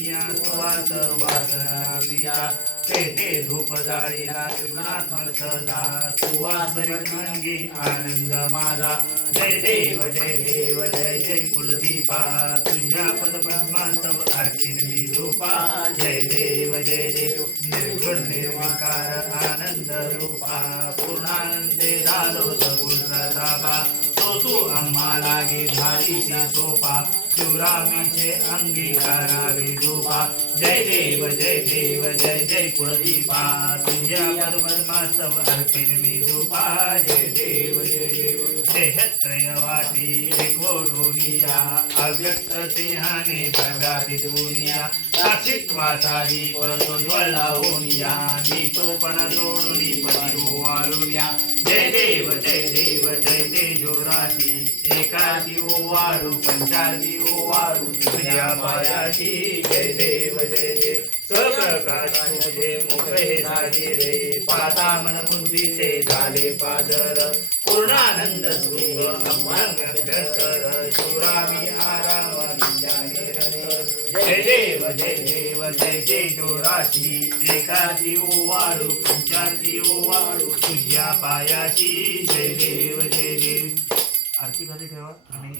पिया सुवास वासना प्रिया तेथे धूप जाळीला त्रिगुणात्मक सदा सुवास भरीत अंगी आनंद माझा. जय देव जय देव जय जय कुलदीपा. तुझ्या पद पद्मास्तव मी रूपा जय देव जय देव निर्गुण निर्विकार आनंद रूपा. पूर्णानंदे झालो सगुण प्रतापा तो तू आम्हा लागे झालीची सोपा शिवरामीचे अंगी करावे झोपा जय देव जय देव जय जय कुलदीपा. तुझ्या पद्मास्तव अर्पिन मी धूपा जय देव जय देव. देहत्रय वाटी एकवटोनिया अव्यक्त सिंहाने भव्यातीत दुनिया. साक्षित्वाचा दीप सोज्वळला होनिया दीपपणा सोडून पती करूया. जय देव जय देव जय तेजो राशी वारू ओवाळू पंचाची वारू तुझ्या पायाची जय देव जय देव. स्वप्रकाश तुझे मुख हे साजिरे पाता मन बुद्धीचे झाले पादर. पूर्णानंद सुंग अभंगर शिवरामी आराम जय देव जय देव जय जय जोराशी एकाची ओवाळू पंचाची ओवाळू. तुझ्या पायाची जय देव जय देव. आरती खाली ठेवा आणि